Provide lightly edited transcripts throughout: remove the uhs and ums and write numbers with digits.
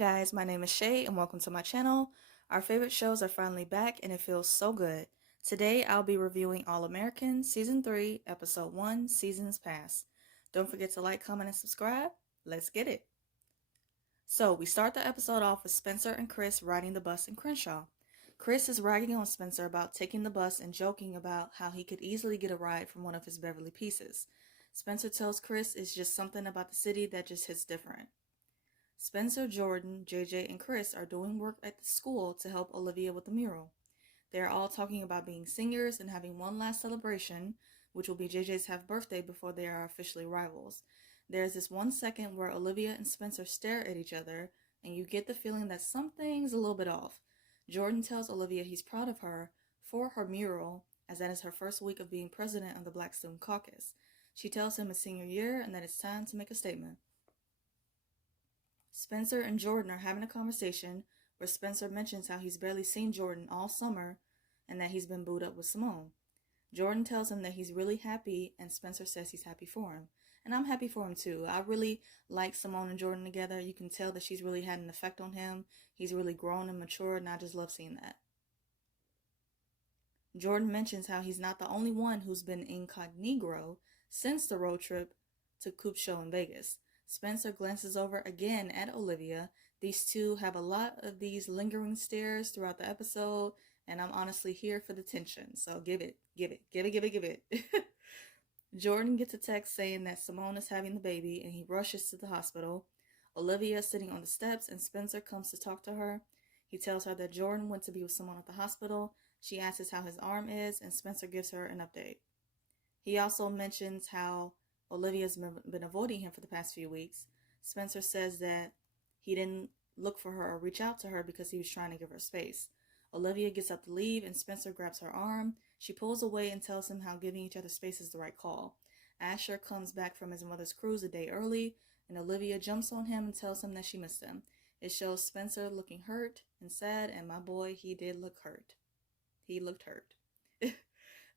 guys, my name is Shay and welcome to my channel. Our favorite shows are finally back and it feels so good. Today I'll be reviewing All American Season 3, Episode 1, Seasons Past. Don't forget to like, comment, and subscribe. Let's get it. So we start the episode off with Spencer and Chris riding the bus in Crenshaw. Chris is ragging on Spencer about taking the bus and joking about how he could easily get a ride from one of his Beverly pieces. Spencer tells Chris it's just something about the city that just hits different. Spencer, Jordan, JJ, and Chris are doing work at the school to help Olivia with the mural. They are all talking about being singers and having one last celebration, which will be JJ's half birthday before they are officially rivals. There's this 1 second where Olivia and Spencer stare at each other, and you get the feeling that something's a little bit off. Jordan tells Olivia he's proud of her for her mural, as that is her first week of being president of the Black Student Caucus. She tells him it's senior year and that it's time to make a statement. Spencer and Jordan are having a conversation where Spencer mentions how he's barely seen Jordan all summer and that he's been booed up with Simone. Jordan tells him that he's really happy and Spencer says he's happy for him. And I'm happy for him too. I really like Simone and Jordan together. You can tell that she's really had an effect on him. He's really grown and matured and I just love seeing that. Jordan mentions how he's not the only one who's been incognito since the road trip to Coop's show in Vegas. Spencer glances over again at Olivia. These two have a lot of these lingering stares throughout the episode, and I'm honestly here for the tension. So give it. Jordan gets a text saying that Simone is having the baby, and he rushes to the hospital. Olivia is sitting on the steps, and Spencer comes to talk to her. He tells her that Jordan went to be with Simone at the hospital. She asks how his arm is, and Spencer gives her an update. He also mentions how Olivia's been avoiding him for the past few weeks. Spencer says that he didn't look for her or reach out to her because he was trying to give her space. Olivia gets up to leave and Spencer grabs her arm. She pulls away and tells him how giving each other space is the right call. Asher comes back from his mother's cruise a day early and Olivia jumps on him and tells him that she missed him. It shows Spencer looking hurt and sad, and my boy, he did look hurt. He looked hurt.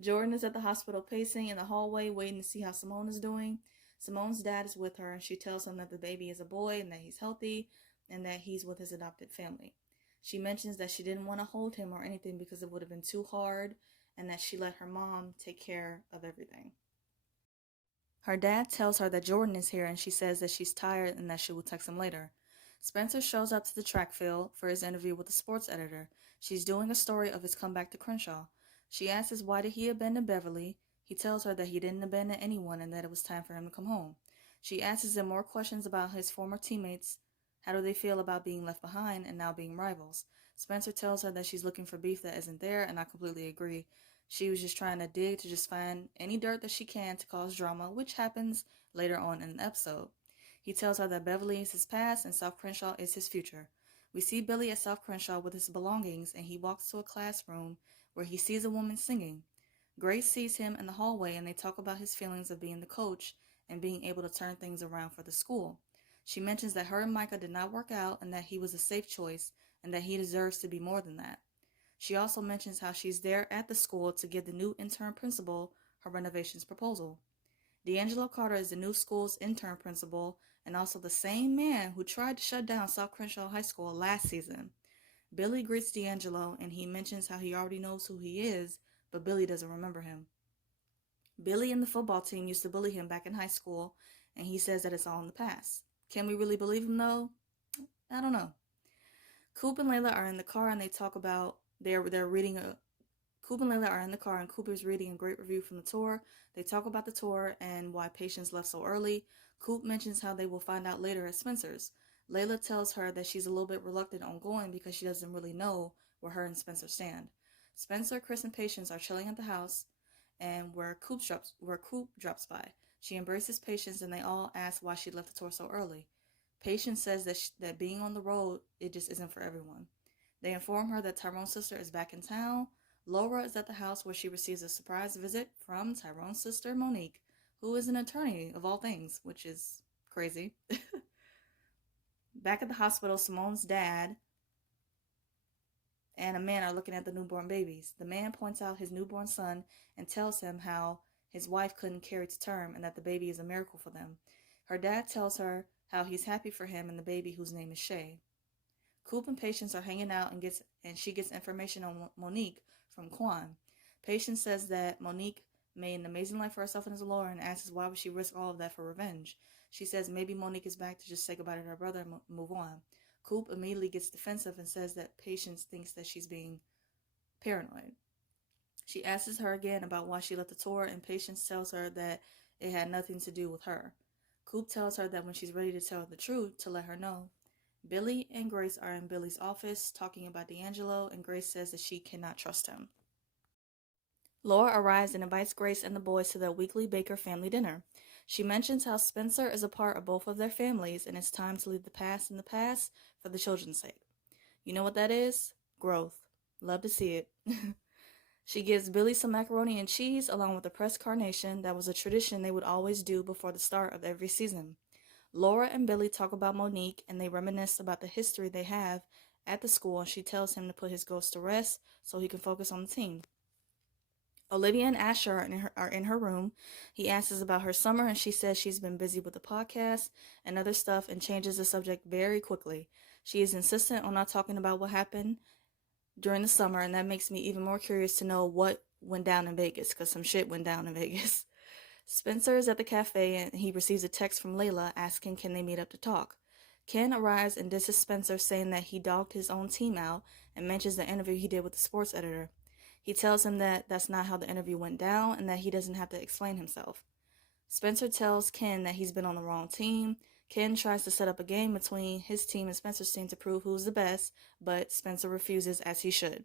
Jordan is at the hospital pacing in the hallway waiting to see how Simone is doing. Simone's dad is with her and she tells him that the baby is a boy and that he's healthy and that he's with his adopted family. She mentions that she didn't want to hold him or anything because it would have been too hard and that she let her mom take care of everything. Her dad tells her that Jordan is here and she says that she's tired and that she will text him later. Spencer shows up to the track field for his interview with the sports editor. She's doing a story of his comeback to Crenshaw. She asks why did he abandon Beverly. He tells her that he didn't abandon anyone and that it was time for him to come home. She asks him more questions about his former teammates. How do they feel about being left behind and now being rivals? Spencer tells her that she's looking for beef that isn't there, and I completely agree. She was just trying to dig to just find any dirt that she can to cause drama, which happens later on in the episode. He tells her that Beverly is his past and South Crenshaw is his future. We see Billy at South Crenshaw with his belongings, and he walks to a classroom where he sees a woman singing. Grace sees him in the hallway and they talk about his feelings of being the coach and being able to turn things around for the school. She mentions that her and Micah did not work out and that he was a safe choice and that he deserves to be more than that. She also mentions how she's there at the school to give the new intern principal her renovations proposal. D'Angelo Carter is the new school's intern principal and also the same man who tried to shut down South Crenshaw High School last season. Billy greets D'Angelo and he mentions how he already knows who he is, but Billy doesn't remember him. Billy and the football team used to bully him back in high school, and he says that it's all in the past. Can we really believe him though? I don't know. Coop and Layla are in the car and they talk about Coop and Layla are in the car and Cooper's reading a great review from the tour. They talk about the tour and why Patience left so early. Coop mentions how they will find out later at Spencer's. Layla tells her that she's a little bit reluctant on going because she doesn't really know where her and Spencer stand. Spencer, Chris, and Patience are chilling at the house and where Coop drops by. She embraces Patience and they all ask why she left the tour so early. Patience says that being on the road, it just isn't for everyone. They inform her that Tyrone's sister is back in town. Laura is at the house where she receives a surprise visit from Tyrone's sister Monique, who is an attorney of all things, which is crazy. Back at the hospital, Simone's dad and a man are looking at the newborn babies. The man points out his newborn son and tells him how his wife couldn't carry to term and that the baby is a miracle for them. Her dad tells her how he's happy for him and the baby whose name is Shay. Coop and Patience are hanging out and she gets information on Monique from Quan. Patience says that Monique made an amazing life for herself and his lore and asks why would she risk all of that for revenge. She says maybe Monique is back to just say goodbye to her brother and move on. Coop immediately gets defensive and says that Patience thinks that she's being paranoid. She asks her again about why she left the tour, and Patience tells her that it had nothing to do with her. Coop tells her that when she's ready to tell her the truth, to let her know. Billy and Grace are in Billy's office talking about D'Angelo, and Grace says that she cannot trust him. Laura arrives and invites Grace and the boys to their weekly Baker family dinner. She mentions how Spencer is a part of both of their families and it's time to leave the past in the past for the children's sake. You know what that is? Growth. Love to see it. She gives Billy some macaroni and cheese along with a pressed carnation that was a tradition they would always do before the start of every season. Laura and Billy talk about Monique and they reminisce about the history they have at the school, and she tells him to put his ghost to rest so he can focus on the team. Olivia and Asher are in her room. He asks about her summer and she says she's been busy with the podcast and other stuff and changes the subject very quickly. She is insistent on not talking about what happened during the summer, and that makes me even more curious to know what went down in Vegas, because some shit went down in Vegas. Spencer is at the cafe and he receives a text from Layla asking can they meet up to talk. Ken arrives and disses Spencer, saying that he dogged his own team out and mentions the interview he did with the sports editor. He tells him that that's not how the interview went down and that he doesn't have to explain himself. Spencer tells Ken that he's been on the wrong team. Ken tries to set up a game between his team and Spencer's team to prove who's the best, but Spencer refuses, as he should.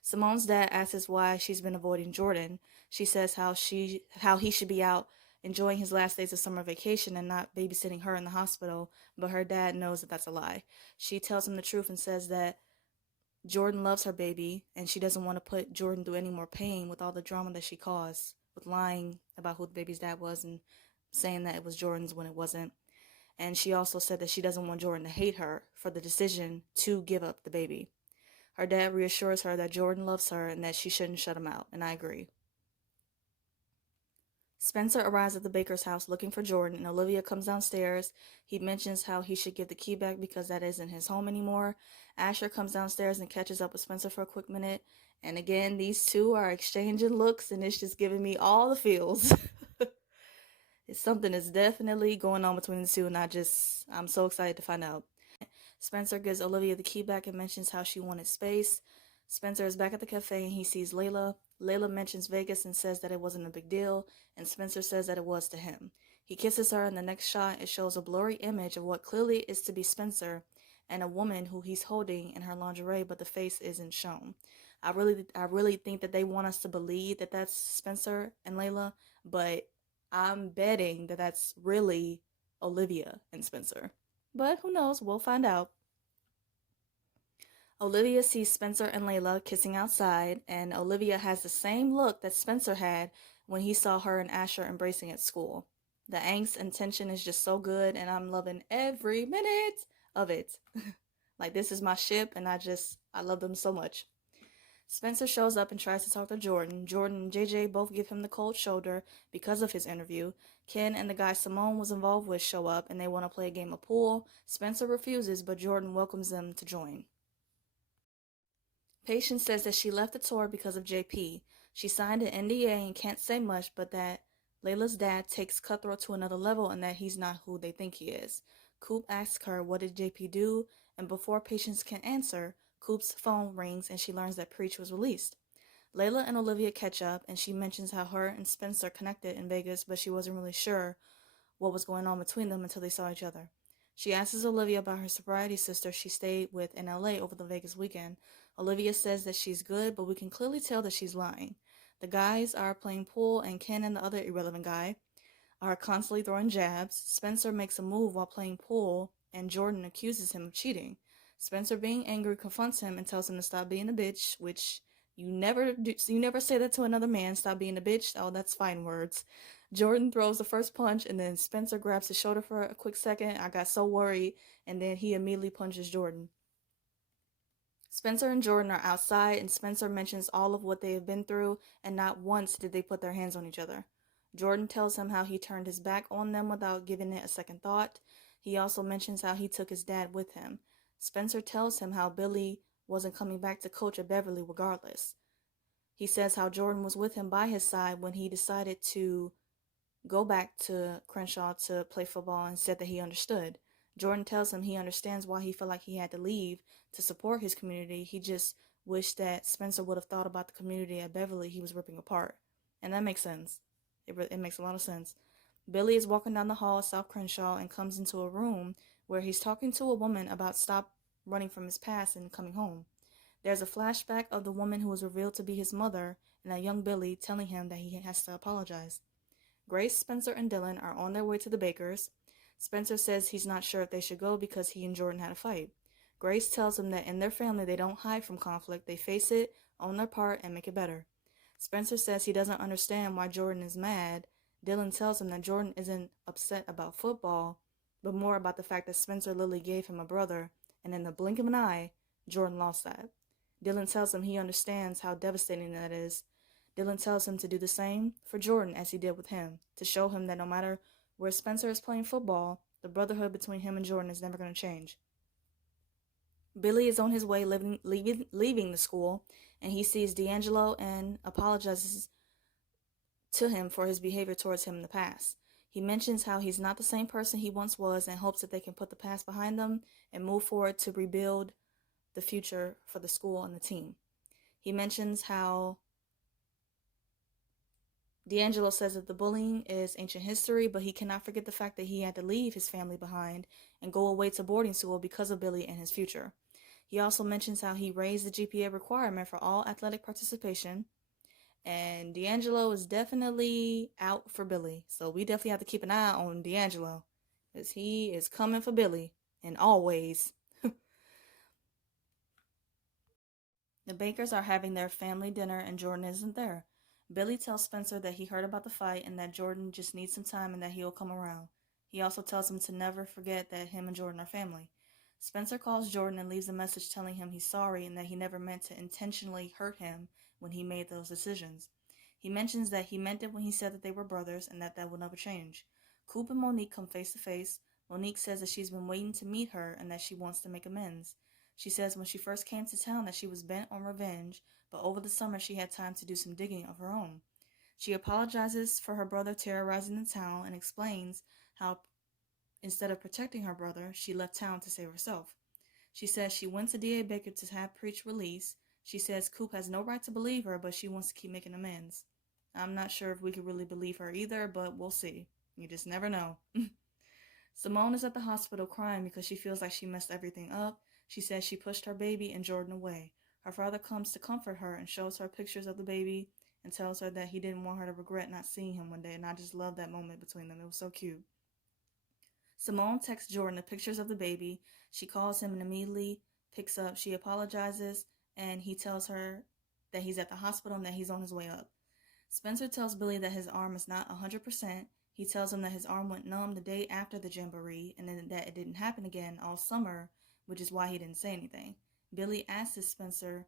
Simone's dad asks why she's been avoiding Jordan. She says how he should be out enjoying his last days of summer vacation and not babysitting her in the hospital, but her dad knows that that's a lie. She tells him the truth and says that Jordan loves her baby and she doesn't want to put Jordan through any more pain with all the drama that she caused with lying about who the baby's dad was and saying that it was Jordan's when it wasn't. And she also said that she doesn't want Jordan to hate her for the decision to give up the baby. Her dad reassures her that Jordan loves her and that she shouldn't shut him out, and I agree. Spencer arrives at the Baker's house looking for Jordan, and Olivia comes downstairs. He mentions how he should give the key back because that isn't his home anymore. Asher comes downstairs and catches up with Spencer for a quick minute. And again, these two are exchanging looks, and it's just giving me all the feels. Something is definitely going on between the two, and I'm so excited to find out. Spencer gives Olivia the key back and mentions how she wanted space. Spencer is back at the cafe and he sees Layla. Layla mentions Vegas and says that it wasn't a big deal, and Spencer says that it was to him. He kisses her, and the next shot, it shows a blurry image of what clearly is to be Spencer and a woman who he's holding in her lingerie, but the face isn't shown. I really think that they want us to believe that that's Spencer and Layla, but I'm betting that that's really Olivia and Spencer. But who knows? We'll find out. Olivia sees Spencer and Layla kissing outside, and Olivia has the same look that Spencer had when he saw her and Asher embracing at school. The angst and tension is just so good, and I'm loving every minute of it. Like, this is my ship, and I love them so much. Spencer shows up and tries to talk to Jordan. Jordan and JJ both give him the cold shoulder because of his interview. Ken and the guy Simone was involved with show up, and they want to play a game of pool. Spencer refuses, but Jordan welcomes them to join. Patience says that she left the tour because of JP. She signed an NDA and can't say much, but that Layla's dad takes Cutthroat to another level and that he's not who they think he is. Coop asks her what did JP do, and before Patience can answer, Coop's phone rings and she learns that Preach was released. Layla and Olivia catch up, and she mentions how her and Spencer connected in Vegas, but she wasn't really sure what was going on between them until they saw each other. She asks Olivia about her sobriety sister she stayed with in LA over the Vegas weekend. Olivia says that she's good, but we can clearly tell that she's lying. The guys are playing pool, and Ken and the other irrelevant guy are constantly throwing jabs. Spencer makes a move while playing pool, and Jordan accuses him of cheating. Spencer, being angry, confronts him and tells him to stop being a bitch, which you never do. You never say that to another man. Stop being a bitch. Oh, that's fine words. Jordan throws the first punch, and then Spencer grabs his shoulder for a quick second. I got so worried, and then he immediately punches Jordan. Spencer and Jordan are outside, and Spencer mentions all of what they have been through, and not once did they put their hands on each other. Jordan tells him how he turned his back on them without giving it a second thought. He also mentions how he took his dad with him. Spencer tells him how Billy wasn't coming back to coach at Beverly regardless. He says how Jordan was with him by his side when he decided to go back to Crenshaw to play football and said that he understood. Jordan tells him he understands why he felt like he had to leave to support his community. He just wished that Spencer would have thought about the community at Beverly he was ripping apart. And that makes sense. It makes a lot of sense. Billy is walking down the hall at South Crenshaw and comes into a room where he's talking to a woman about stop running from his past and coming home. There's a flashback of the woman who was revealed to be his mother and a young Billy telling him that he has to apologize. Grace, Spencer, and Dylan are on their way to the Bakers. Spencer says he's not sure if they should go because he and Jordan had a fight. Grace tells him that in their family they don't hide from conflict, they face it, own their part, and make it better. Spencer says he doesn't understand why Jordan is mad. Dylan tells him that Jordan isn't upset about football, but more about the fact that Spencer literally gave him a brother, and in the blink of an eye, Jordan lost that. Dylan tells him he understands how devastating that is. Dylan tells him to do the same for Jordan as he did with him, to show him that no matter where Spencer is playing football, the brotherhood between him and Jordan is never going to change. Billy is on his way leaving the school, and he sees D'Angelo and apologizes to him for his behavior towards him in the past. He mentions how he's not the same person he once was and hopes that they can put the past behind them and move forward to rebuild the future for the school and the team. He mentions how D'Angelo says that the bullying is ancient history, but he cannot forget the fact that he had to leave his family behind and go away to boarding school because of Billy and his future. He also mentions how he raised the GPA requirement for all athletic participation, and D'Angelo is definitely out for Billy, so we definitely have to keep an eye on D'Angelo, because he is coming for Billy, in all ways. The Bakers are having their family dinner and Jordan isn't there. Billy tells Spencer that he heard about the fight and that Jordan just needs some time and that he'll come around. He also tells him to never forget that him and Jordan are family. Spencer calls Jordan and leaves a message telling him he's sorry and that he never meant to intentionally hurt him when he made those decisions. He mentions that he meant it when he said that they were brothers and that will never change. Coop and Monique come face to face. Monique says that she's been waiting to meet her and that she wants to make amends. She says when she first came to town that she was bent on revenge, but over the summer she had time to do some digging of her own. She apologizes for her brother terrorizing the town and explains how instead of protecting her brother, she left town to save herself. She says she went to D.A. Baker to have Preach released. She says Coop has no right to believe her, but she wants to keep making amends. I'm not sure if we could really believe her either, but we'll see. You just never know. Simone is at the hospital crying because she feels like she messed everything up. She says she pushed her baby and Jordan away. Her father comes to comfort her and shows her pictures of the baby and tells her that he didn't want her to regret not seeing him one day, and I just love that moment between them. It was so cute. Simone texts Jordan the pictures of the baby. She calls him and immediately picks up. She apologizes and he tells her that he's at the hospital and that he's on his way up. Spencer tells Billy that his arm is not 100%. He tells him that his arm went numb the day after the jamboree and then that it didn't happen again all summer, which is why he didn't say anything. Billy asks Spencer,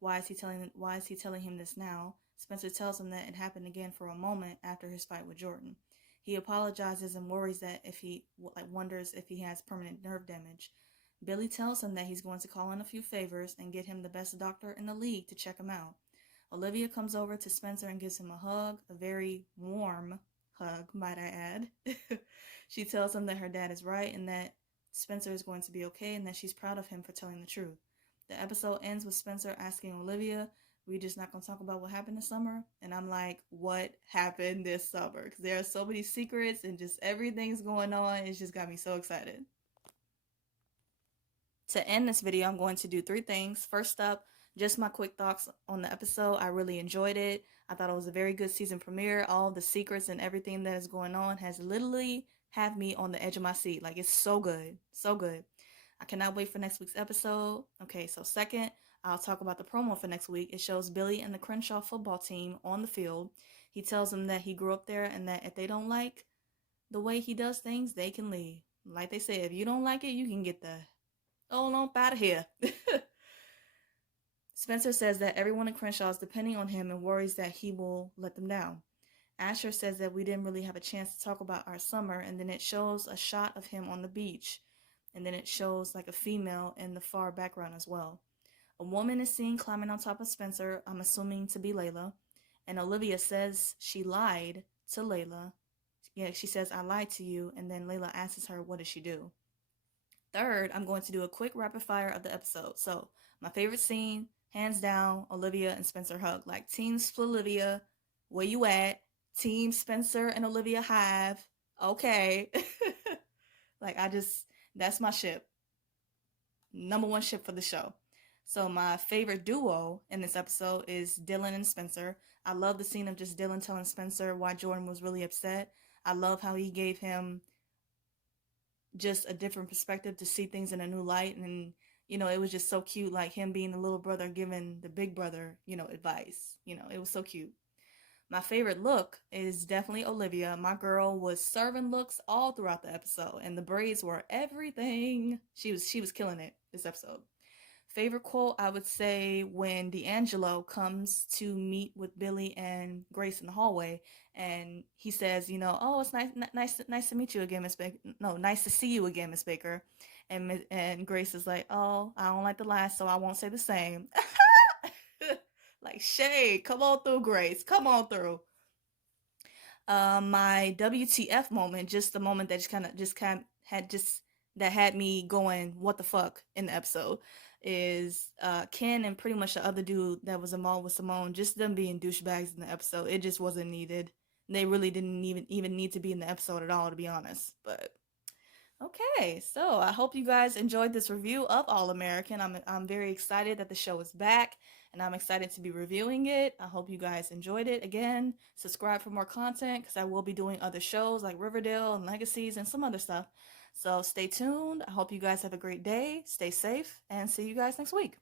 why is he telling him this now? Spencer tells him that it happened again for a moment after his fight with Jordan. He apologizes and worries that wonders if he has permanent nerve damage. Billy tells him that he's going to call in a few favors and get him the best doctor in the league to check him out. Olivia comes over to Spencer and gives him a hug, a very warm hug, might I add. She tells him that her dad is right and that Spencer is going to be okay and that she's proud of him for telling the truth. The episode ends with Spencer asking Olivia, "We just not going to talk about what happened this summer?" And I'm like, what happened this summer? Because there are so many secrets and just everything's going on. It's just got me so excited. To end this video, I'm going to do 3 things. First up, just my quick thoughts on the episode. I really enjoyed it. I thought it was a very good season premiere. All the secrets and everything that is going on has literally had me on the edge of my seat. Like, it's so good. So good. I cannot wait for next week's episode. Okay, so second, I'll talk about the promo for next week. It shows Billy and the Crenshaw football team on the field. He tells them that he grew up there and that if they don't like the way he does things, they can leave. Like they say, if you don't like it, you can get the on out of here. Spencer says that everyone in Crenshaw is depending on him and worries that he will let them down. Asher says that we didn't really have a chance to talk about our summer, and then it shows a shot of him on the beach. and then it shows like a female in the far background as well. A woman is seen climbing on top of Spencer, I'm assuming to be Layla, and Olivia says she lied to Layla. Yeah, she says, I lied to you, and then Layla asks her, what did she do? Third, I'm going to do a quick rapid fire of the episode. So, my favorite scene, hands down, Olivia and Spencer hug. Like, Team SPELIVIA, where you at? Team Spencer and Olivia Hive. Okay. Like, that's my ship. Number one ship for the show. So my favorite duo in this episode is Dylan and Spencer. I love the scene of just Dylan telling Spencer why Jordan was really upset. I love how he gave him just a different perspective to see things in a new light. And, it was just so cute, like him being the little brother giving the big brother, advice. It was so cute. My favorite look is definitely Olivia. My girl was serving looks all throughout the episode, and the braids were everything. She was killing it this episode. Favorite quote, I would say when D'Angelo comes to meet with Billy and Grace in the hallway, and he says, oh, it's nice to meet you again, Miss Baker. No, nice to see you again, Miss Baker. And Grace is like, oh, I don't like the last, so I won't say the same. Like, shade, come on through, Grace, come on through. My WTF moment, just the moment that that had me going, what the fuck, in the episode, is Ken and pretty much the other dude that was involved with Simone, just them being douchebags in the episode. It just wasn't needed. They really didn't even need to be in the episode at all, to be honest. But okay, so I hope you guys enjoyed this review of All American. I'm very excited that the show is back, and I'm excited to be reviewing it. I hope you guys enjoyed it. Again, subscribe for more content because I will be doing other shows like Riverdale and Legacies and some other stuff. So stay tuned. I hope you guys have a great day. Stay safe, and see you guys next week.